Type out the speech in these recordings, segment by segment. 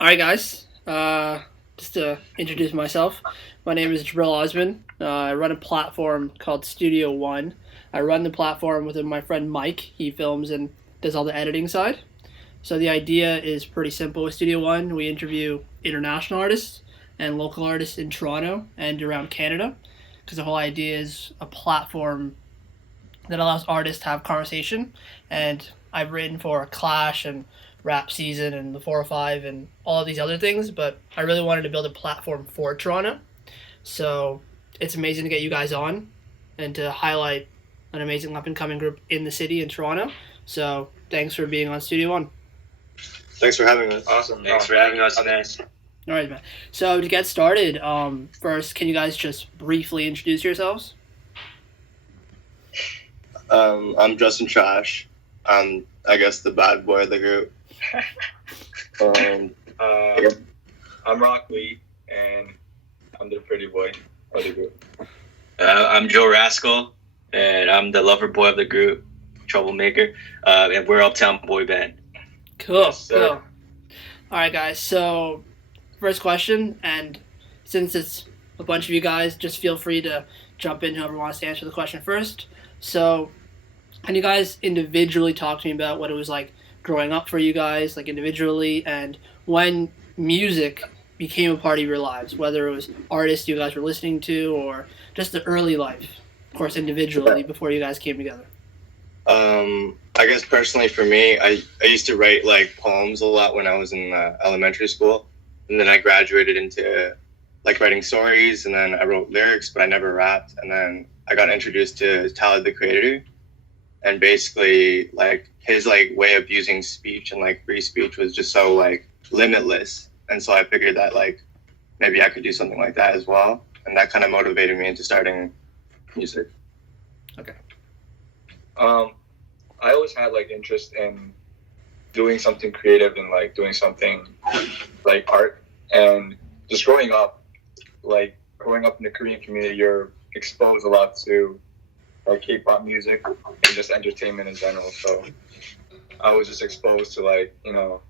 All right, guys. Just to introduce myself, my name is Jibril Osman. I run a platform called Studio One. I run the platform with my friend Mike. He films and does all the editing side. So the idea is pretty simple with Studio One. We interview international artists and local artists in Toronto and around Canada, because the whole idea is a platform that allows artists to have conversation. And I've written for Clash and Rap Season and the 405 and all of these other things, but I really wanted to build a platform for Toronto. So it's amazing to get you guys on and to highlight an amazing up and coming group in the city in Toronto. So thanks for being on Studio One. Thanks for having us. Awesome. Thanks for having us, man. All right, man. So to get started, first, can you guys just briefly introduce yourselves? I'm Justin Trash. I'm, I guess, the bad boy of the group. I'm Roc Lee, and I'm the pretty boy of the group. I'm Joe Rascal, and I'm the lover boy of the group, troublemaker, and we're Uptown Boyband. Cool. Yes, Cool. All right, guys. So first question, and since it's a bunch of you guys, just feel free to jump in, whoever wants to answer the question first. So can you guys individually talk to me about what it was like growing up for you guys, like individually, and when music became a part of your lives, whether it was artists you guys were listening to or just the early life, of course, individually before you guys came together? I guess personally for me, I used to write like poems a lot when I was in elementary school, and then I graduated into like writing stories, and then I wrote lyrics, but I never rapped, and then I got introduced to Tyler the Creator, and basically like his like way of using speech and like free speech was just so like limitless, and so I figured that like maybe I could do something like that as well, and that kind of motivated me into starting music. Okay. I always had like interest in doing something creative and like doing something like art, and just growing up in the Korean community, you're exposed a lot to like K-pop music and just entertainment in general. So I was just exposed to like,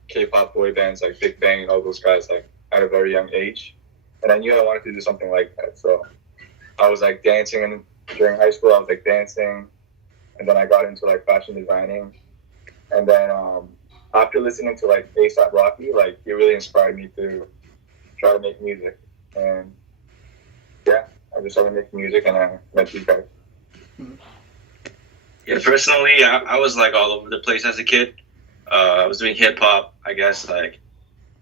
K-pop boy bands like Big Bang and all those guys like at a very young age. And I knew I wanted to do something like that. So I was like dancing, and during high school I was like dancing, and then I got into like fashion designing. And then after listening to like A$AP Rocky, like it really inspired me to try to make music. And yeah, I just started making music, and I met you guys. Yeah, personally, I was like all over the place as a kid. I was doing hip hop, I guess, like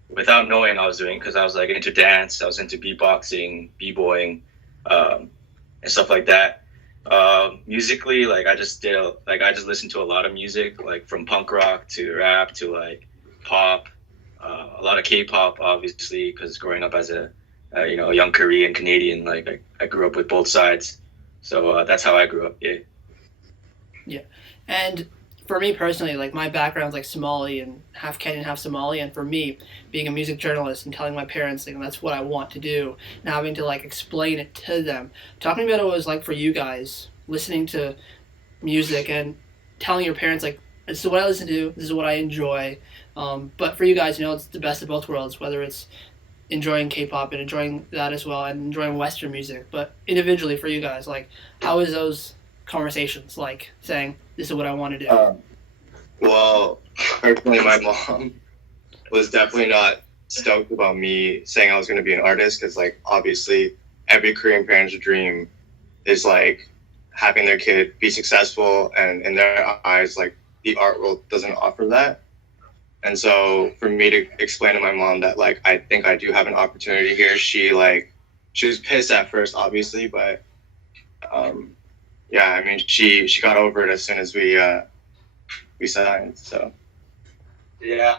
without knowing I was doing, because I was like into dance, I was into beatboxing, b-boying, and stuff like that. Musically, like I just listened to a lot of music, like from punk rock to rap to like pop, a lot of K-pop, obviously, because growing up as a young Korean Canadian, like I grew up with both sides, so that's how I grew up. Yeah. Yeah. And for me personally, like my background's like Somali and half Kenyan, half Somali, and for me, being a music journalist and telling my parents like that's what I want to do, and having to like explain it to them, talking about what it was like for you guys listening to music and telling your parents like this is what I listen to, this is what I enjoy, but for you guys, it's the best of both worlds, whether it's enjoying K-pop and enjoying that as well and enjoying Western music, but individually for you guys, like how is those conversations like saying this is what I want to do? Well, personally, my mom was definitely not stoked about me saying I was going to be an artist, because like obviously every Korean parent's dream is like having their kid be successful, and in their eyes like the art world doesn't offer that. And so for me to explain to my mom that like I think I do have an opportunity here, she was pissed at first, obviously, but yeah, I mean she got over it as soon as we signed. So Yeah,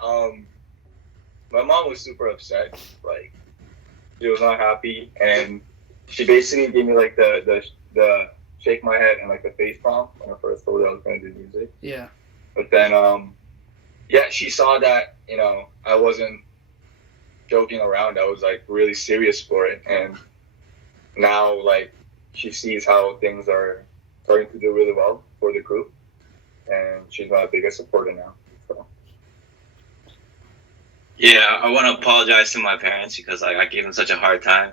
my mom was super upset. Like she was not happy, and she basically gave me like the shake my head and like the face palm when I first told her I was going to do music. Yeah. But then yeah, she saw that I wasn't joking around. I was like really serious for it, and now like she sees how things are starting to do really well for the group, and she's my biggest supporter now. So. Yeah, I want to apologize to my parents because I gave them such a hard time.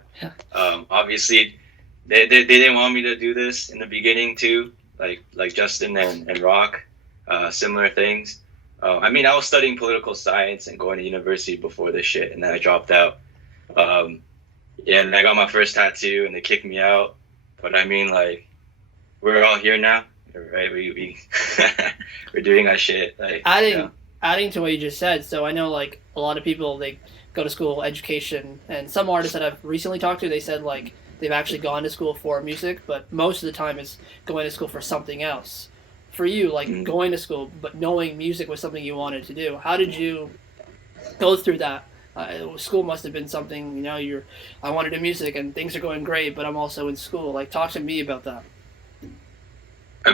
Obviously, they didn't want me to do this in the beginning too, like Justin and Roc, similar things. I mean, I was studying political science and going to university before this shit, and then I dropped out. Um, yeah, and I got my first tattoo, and they kicked me out. But I mean, like, we're all here now, right? We we're doing our shit. Like, Adding to what you just said, so I know like a lot of people they go to school education, and some artists that I've recently talked to, they said like they've actually gone to school for music, but most of the time it's going to school for something else. For you, like going to school, but knowing music was something you wanted to do. How did you go through that? School must have been something, I want to do music and things are going great, but I'm also in school. Like, talk to me about that. I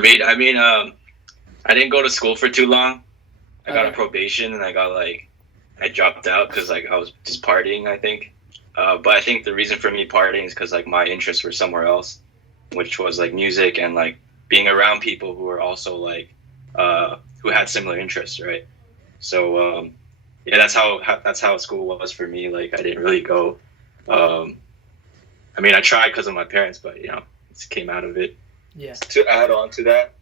didn't go to school for too long. I got a Okay. probation, and I dropped out because like I was just partying, I think. But I think the reason for me partying is because like my interests were somewhere else, which was like music and like being around people who were also like who had similar interests, right? So yeah, that's how school was for me. Like I didn't really go. I tried because of my parents, but it came out of it. Yeah. To add on to that,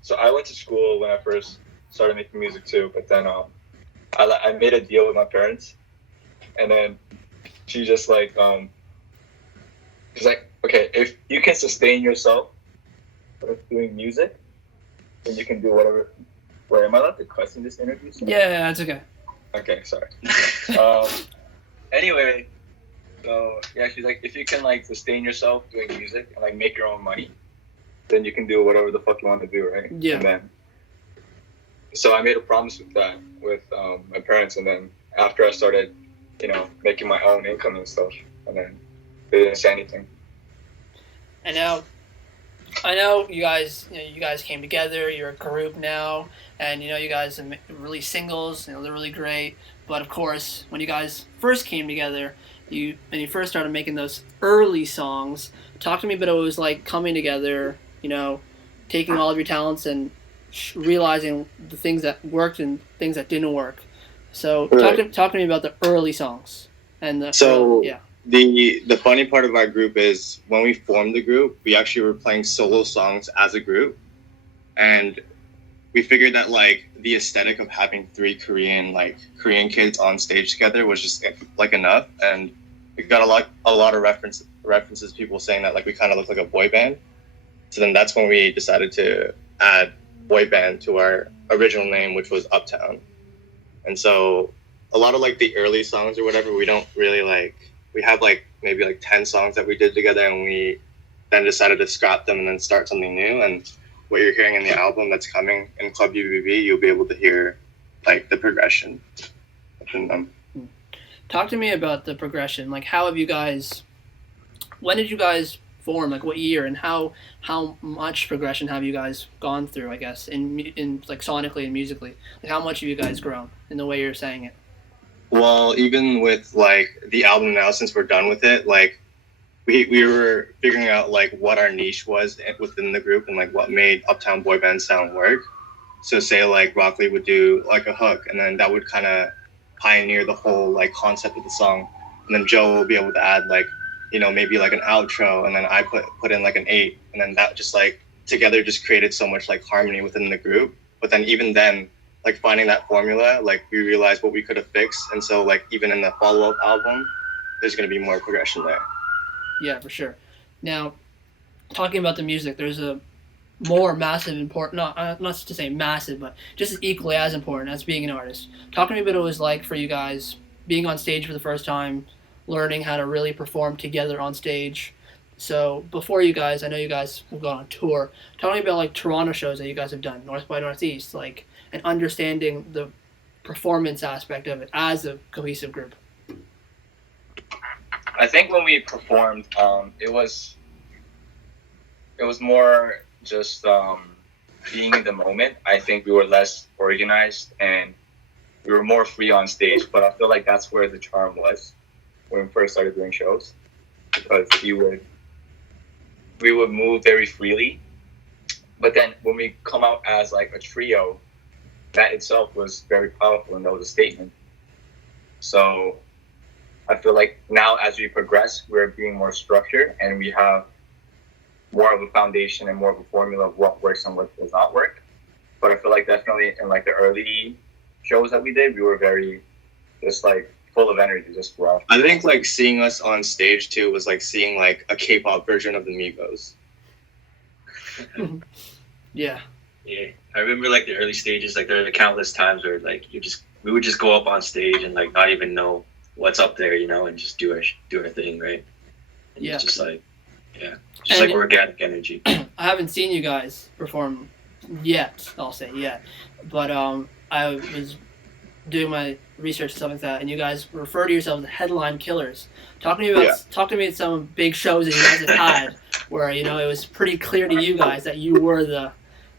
so I went to school when I first started making music too, but then I made a deal with my parents, and then she just like she's like, okay, if you can sustain yourself with doing music, then you can do whatever. Wait, am I allowed to cuss in this interview? Yeah, that's okay. Okay, sorry. Anyway, so yeah, she's like, if you can like sustain yourself doing music and like make your own money, then you can do whatever the fuck you want to do, right? Yeah. And then, so I made a promise with that with my parents, and then after I started, making my own income and stuff, and then they didn't say anything. And now, I know you guys came together. You're a group now, and you guys have released singles. They're really great. But of course, when you guys first came together, you first started making those early songs. Talk to me about what it was like coming together. Taking all of your talents and realizing the things that worked and things that didn't work. So talk to me about the early songs and the The funny part of our group is when we formed the group, we actually were playing solo songs as a group, and we figured that like the aesthetic of having three Korean kids on stage together was just like enough, and we got a lot of references, people saying that like we kind of look like a boy band. So then that's when we decided to add boy band to our original name, which was Uptown. And so a lot of like the early songs or whatever, we don't really like. We have like maybe like 10 songs that we did together, and we then decided to scrap them and then start something new. And what you're hearing in the album that's coming in Club UBB, you'll be able to hear like the progression within them. Talk to me about the progression. Like, when did you guys form? Like, what year, and how much progression have you guys gone through? I guess in like sonically and musically, like how much have you guys grown in the way you're saying it? Well, even with like the album now, since we're done with it, like we were figuring out like what our niche was within the group and like what made Uptown Boyband sound work. So say like Roc Lee would do like a hook, and then that would kind of pioneer the whole like concept of the song, and then Joe will be able to add like maybe like an outro, and then I put in like an 8, and then that just like together just created so much like harmony within the group. But then even then, like finding that formula, like we realized what we could have fixed, and so like even in the follow-up album, there's going to be more progression there. Yeah, for sure. Now, talking about the music, there's a more massive important, not to say massive, but just as equally as important as being an artist. Talk to me about what it was like for you guys being on stage for the first time, learning how to really perform together on stage. So before you guys, I know you guys have gone on tour. Tell me about like Toronto shows that you guys have done, North by Northeast, like, and understanding the performance aspect of it as a cohesive group. I think when we performed, it was more just being in the moment. I think we were less organized and we were more free on stage. But I feel like that's where the charm was when we first started doing shows, because we would move very freely. But then when we come out as like a trio, that itself was very powerful, and that was a statement. So I feel like now as we progress, we're being more structured and we have more of a foundation and more of a formula of what works and what does not work. But I feel like definitely in like the early shows that we did, we were very just like full of energy, just raw. I think like seeing us on stage too was like seeing like a K-pop version of the Migos. Yeah. Yeah, I remember like the early stages. Like there were countless times where like we would just go up on stage and like not even know what's up there, and just do our thing, right? And Yeah. It's just like like organic energy. I haven't seen you guys perform yet. I'll say yet, but I was doing my research and stuff like that, and you guys refer to yourselves as headline killers. Talk to me about some big shows that you guys have had where it was pretty clear to you guys that you were the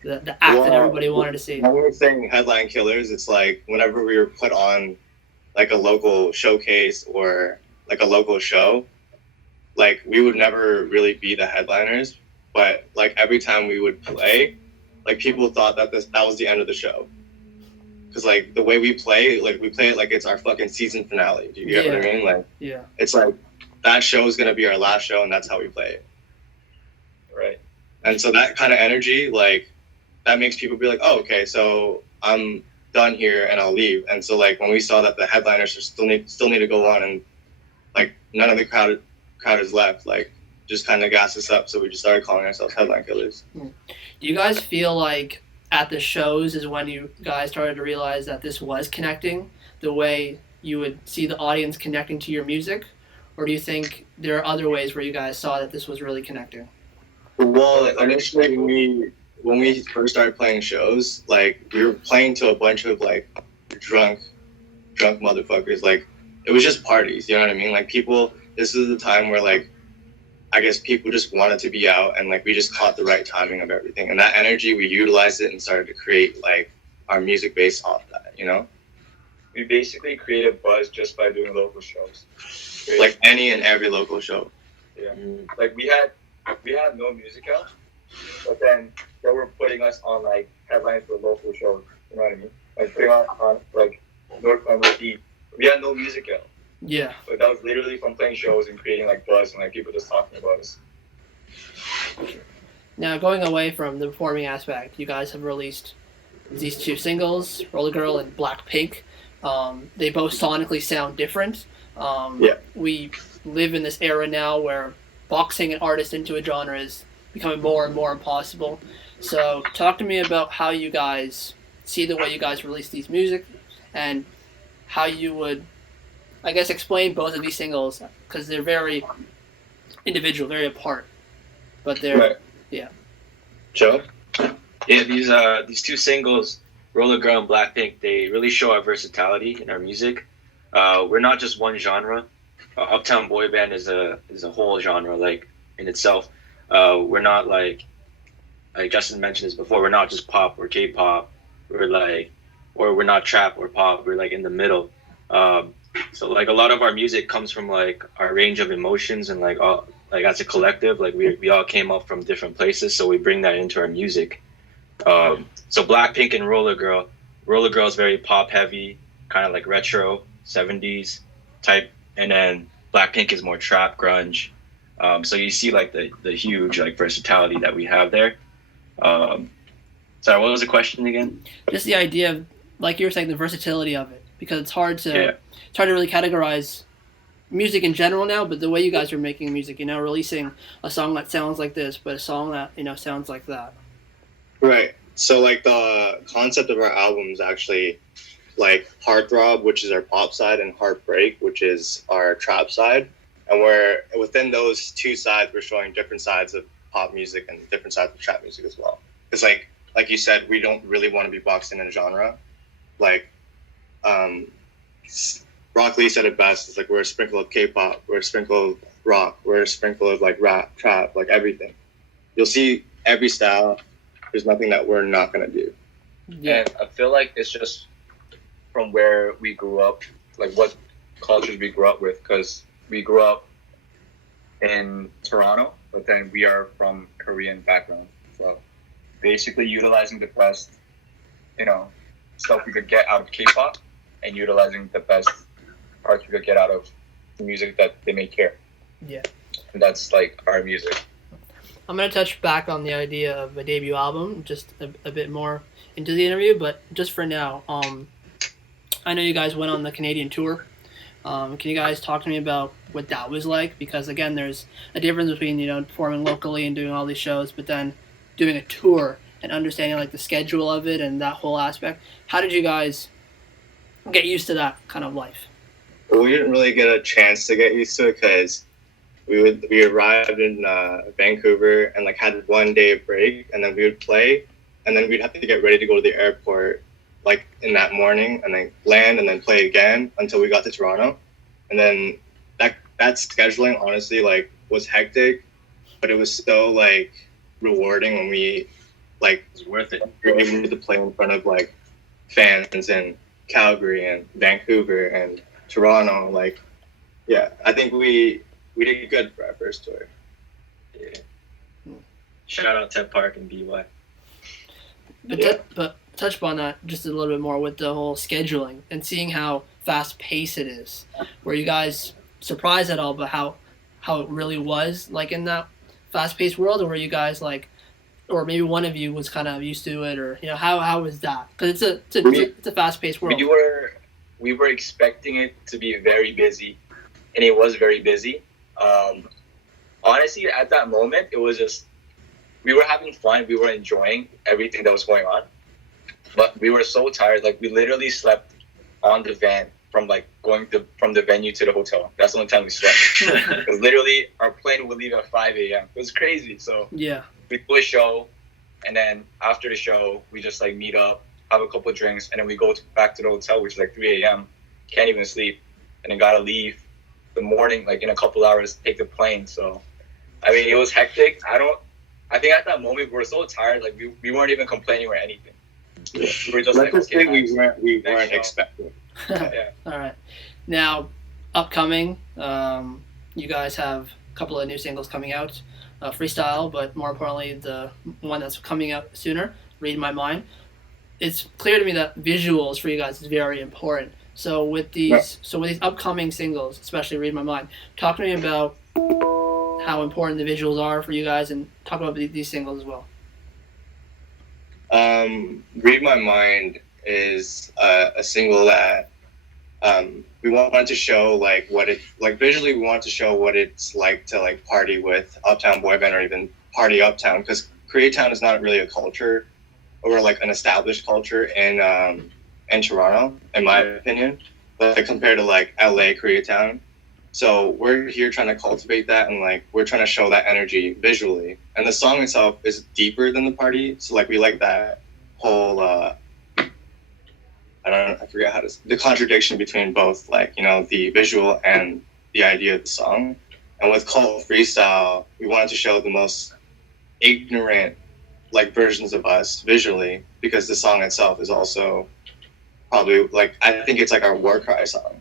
act that everybody wanted to see. When we were saying headline killers, it's like whenever we were put on like a local showcase or like a local show, like we would never really be the headliners, but like every time we would play, like people thought that that was the end of the show. Because like the way we play it like it's our fucking season finale. Do you get what I mean? Like, yeah, it's like that show is gonna be our last show, and that's how we play it. Right. And so that kind of energy, like, that makes people be like, oh, okay, so I'm done here and I'll leave. And so like when we saw that the headliners still need to go on, and like none of the crowd is left, like just kind of gassed us up. So we just started calling ourselves headline killers. Do you guys feel like at the shows is when you guys started to realize that this was connecting the way you would see the audience connecting to your music? Or do you think there are other ways where you guys saw that this was really connecting? Well, initially when we first started playing shows, like we were playing to a bunch of like drunk motherfuckers. Like it was just parties, you know what I mean? Like this is the time where like I guess people just wanted to be out, and like we just caught the right timing of everything, and that energy we utilized it and started to create like our music based off that. We basically created buzz just by doing local shows. Like any and every local show. Yeah. Like we had no music out, but then they were putting us on like headlines for local shows. You know what I mean? Like putting on like North Northeast. We had no music out. Yeah. But that was literally from playing shows and creating like buzz and like people just talking about us. Now going away from the performing aspect, you guys have released these two singles, Roller Girl and Blackpink. They both sonically sound different. We live in this era now where boxing an artist into a genre is becoming more and more impossible. So talk to me about how you guys see the way you guys release these music and how you would, I guess, explain both of these singles, because they're very individual, very apart. But they're, right. Yeah. Joe? Yeah, these two singles, Roller Girl and Blackpink, they really show our versatility in our music. We're not just one genre. Uptown Boyband is a whole genre, like, in itself. We're not like Justin mentioned this before, we're not just pop or K-pop. We're not trap or pop. We're like in the middle. So like a lot of our music comes from like our range of emotions, and like as a collective, like we all came up from different places, so we bring that into our music. So Blackpink and Roller Girl is very pop heavy, kind of like retro 70s type, and then Blackpink is more trap grunge. So you see like the huge like versatility that we have there. Sorry, what was the question again? Just the idea of, like you were saying, the versatility of it, because it's hard to really categorize music in general now, but the way you guys are making music, releasing a song that sounds like this, but a song that, sounds like that. Right. So like the concept of our album is actually like Heartthrob, which is our pop side, and Heartbreak, which is our trap side. And we're within those two sides, we're showing different sides of pop music and different sides of trap music as well. Because like you said, we don't really want to be boxed in a genre. Like, Roc Lee said it best. It's like we're a sprinkle of K-pop, we're a sprinkle of rock, we're a sprinkle of like rap, trap, like everything. You'll see every style. There's nothing that we're not gonna do. Yeah. And I feel like it's just from where we grew up, like what cultures we grew up with, because we grew up in Toronto, but then we are from Korean background. So basically utilizing the best, stuff we could get out of K-pop and utilizing the best parts we could get out of the music that they make here. Yeah. And that's like our music. I'm going to touch back on the idea of a debut album just a bit more into the interview, but just for now, I know you guys went on the Canadian tour. Can you guys talk to me about what that was like? Because again, there's a difference between, you know, performing locally and doing all these shows, but then doing a tour and understanding like the schedule of it and that whole aspect. How did you guys get used to that kind of life? Well, we didn't really get a chance to get used to it because we arrived in Vancouver and like had 1 day of break, and then we would play, and then we'd have to get ready to go to the airport like in that morning, and then land and then play again until we got to Toronto. And then that scheduling honestly like was hectic, but it was so like rewarding when we like It's worth it. we were able to play in front of like fans in Calgary and Vancouver and Toronto. Like, yeah, I think we did good for our first tour. Yeah. Shout out Ted Park and BewhY. But touch upon that just a little bit more with the whole scheduling and seeing how fast-paced it is. Were you guys surprised at all about how it really was like in that fast-paced world, or were you guys like, or maybe one of you was kind of used to it, or you know how was that? Because it's a fast-paced world. We were expecting it to be very busy, and it was very busy. Honestly, at that moment, it was just we were having fun. We were enjoying everything that was going on, but we were so tired. Like we literally slept on the van from like from the venue to the hotel. That's the only time we slept. Because literally our plane would leave at 5 a.m. It was crazy. So yeah, we do a show, and then after the show, we just like meet up, have a couple of drinks, and then we go back to the hotel, which is like 3 a.m. Can't even sleep, and then gotta leave the morning, like in a couple hours, take the plane. So, I mean, it was hectic. I think at that moment we were so tired, like we weren't even complaining or anything. We were just Let's like, just say we weren't show. expecting. Yeah. All right. Now, upcoming, you guys have a couple of new singles coming out, Freestyle, but more importantly, the one that's coming out sooner, Read My Mind. It's clear to me that visuals for you guys is very important. So with these upcoming singles, especially Read My Mind, talk to me about how important the visuals are for you guys, and talk about these singles as well. Read My Mind is a single that we wanted to show like what it like visually. We wanted to show what it's like to like party with Uptown Boyband or even party Uptown, because Koreatown is not really a culture or like an established culture in Toronto, in my opinion, like compared to like LA Koreatown. So we're here trying to cultivate that, and like we're trying to show that energy visually. And the song itself is deeper than the party, so like we like that whole I forget how to the contradiction between both, like, you know, the visual and the idea of the song. And with Cult Freestyle, we wanted to show the most ignorant like versions of us visually, because the song itself is also probably like, I think it's like our war cry song.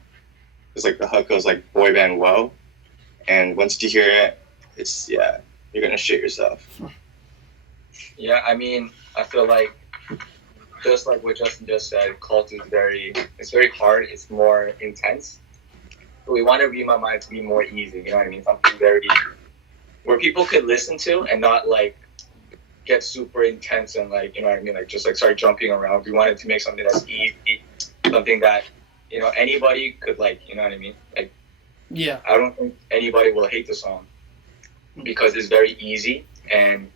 It's like the hook goes like boy band whoa, and once you hear it, it's you're gonna shit yourself. Yeah, I mean, I feel like just like what Justin just said, Cult is very hard. It's more intense. So we want to Read My Mind to be more easy. You know what I mean? Something very where people could listen to and not like get super intense and like, you know what I mean, like just like start jumping around. We wanted to make something that's easy, something that, you know, anybody could like, you know what I mean? Like, yeah, I don't think anybody will hate the song because it's very easy, and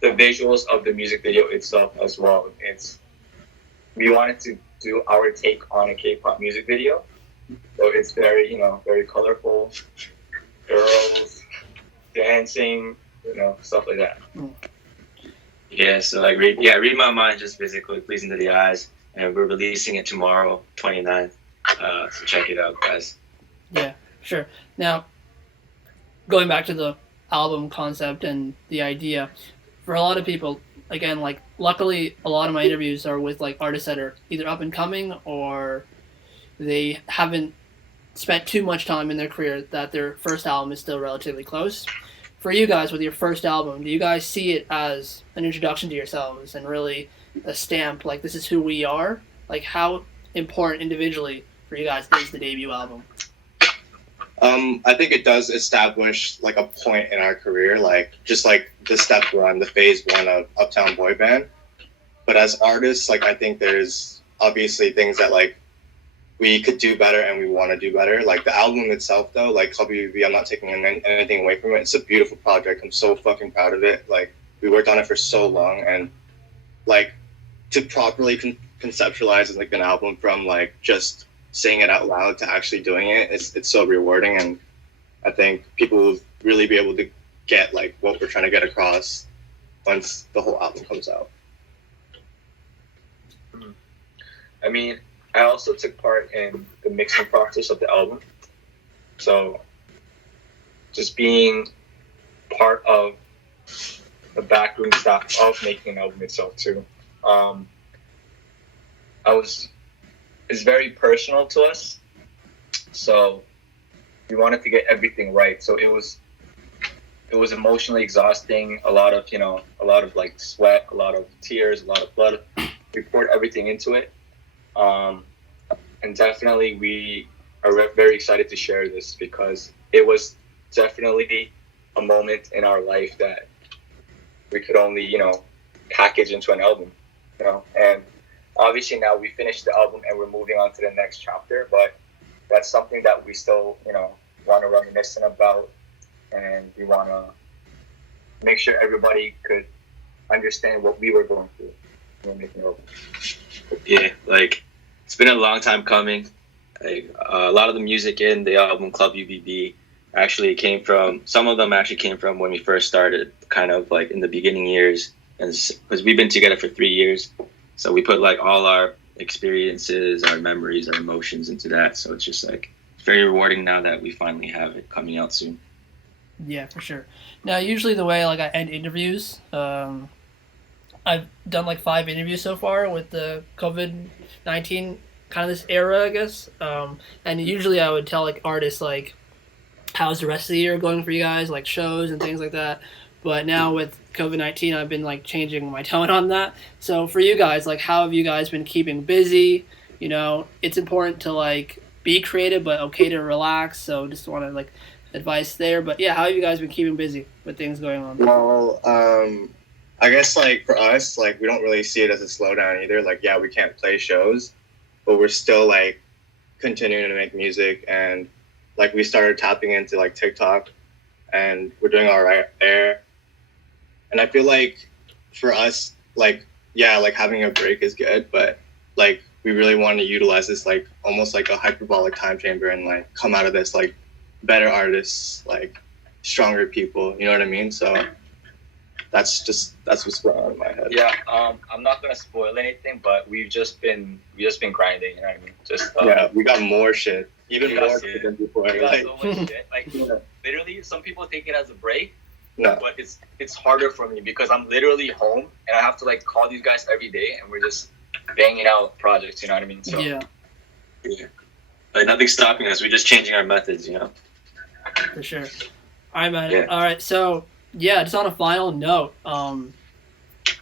the visuals of the music video itself as well. We wanted to do our take on a K-pop music video, so it's very, you know, very colorful, girls dancing, you know, stuff like that. Yeah, so like Read My Mind, just physically pleasing to the eyes, and we're releasing it tomorrow, 29th. So check it out, guys. Yeah, sure. Now, going back to the album concept and the idea, for a lot of people, again, like luckily a lot of my interviews are with like artists that are either up and coming or they haven't spent too much time in their career, that their first album is still relatively close. For you guys, with your first album, do you guys see it as an introduction to yourselves and really a stamp, like this is who we are? Like how important individually for you guys is the debut album? I think it does establish like a point in our career, like just like the step one, the phase one of Uptown Boyband. But as artists, like I think there's obviously things that like we could do better and we want to do better. Like the album itself, though, like Club UBB, I'm not taking anything away from it. It's a beautiful project. I'm so fucking proud of it. Like we worked on it for so long, and like to properly conceptualize like an album from like just saying it out loud to actually doing it, it's so rewarding, and I think people will really be able to get like what we're trying to get across once the whole album comes out. I mean, I also took part in the mixing process of the album, so just being part of the backroom staff of making an album itself too. It's very personal to us, so we wanted to get everything right. So it was emotionally exhausting. A lot of like sweat, a lot of tears, a lot of blood. We poured everything into it, and definitely we are very excited to share this because it was definitely a moment in our life that we could only package into an album, and obviously now we finished the album and we're moving on to the next chapter, but that's something that we still, want to reminisce about, and we want to make sure everybody could understand what we were going through when making the album. Yeah, like it's been a long time coming. Like a lot of the music in the album Club UBB some of them actually came from when we first started, kind of like in the beginning years, and because we've been together for 3 years. So we put like all our experiences, our memories, our emotions into that. So it's just like it's very rewarding now that we finally have it coming out soon. Yeah, for sure. Now, usually the way like I end interviews, I've done like 5 interviews so far with the COVID-19 kind of this era, I guess. And usually I would tell like artists like, how's the rest of the year going for you guys, like shows and things like that. But now with COVID-19, I've been like changing my tone on that. So for you guys, like how have you guys been keeping busy? It's important to like be creative, but okay to relax. So just want to like advice there. But yeah, how have you guys been keeping busy with things going on? Well, I guess like for us, like we don't really see it as a slowdown either. Like, yeah, we can't play shows, but we're still like continuing to make music, and like we started tapping into like TikTok, and we're doing all right there. And I feel like for us, like, yeah, like having a break is good, but like we really want to utilize this like almost like a hyperbolic time chamber and like come out of this like better artists, like stronger people, you know what I mean? So that's what's going on in my head. Yeah, I'm not gonna spoil anything, but we've just been grinding, you know what I mean? Just yeah, we got more shit, even more shit than before. We got Like, so much shit. Like literally, some people take it as a break. No. But it's harder for me because I'm literally home and I have to like call these guys every day, and we're just banging out projects, you know what I mean? So Yeah, Like nothing's stopping us. We're just changing our methods, for sure. All right, man. Yeah. All right, so yeah, just on a final note,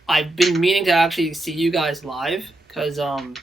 I've been meaning to actually see you guys live because one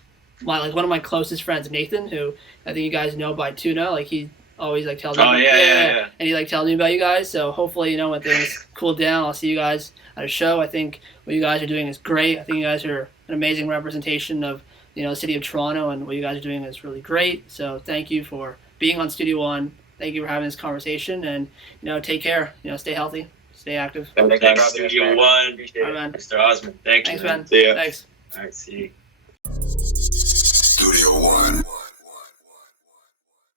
of my closest friends, Nathan, who I think you guys know by Tuna, like he always like tells me. Yeah. And he like tells me about you guys. So hopefully, when things cool down, I'll see you guys at a show. I think what you guys are doing is great. I think you guys are an amazing representation of the city of Toronto, and what you guys are doing is really great. So thank you for being on Studio One. Thank you for having this conversation, and take care. Stay healthy, stay active. Thanks, Studio One. All right, man. Mr. Osman. Thank you. Thanks, man. See ya. Thanks. All right, see you. Studio One.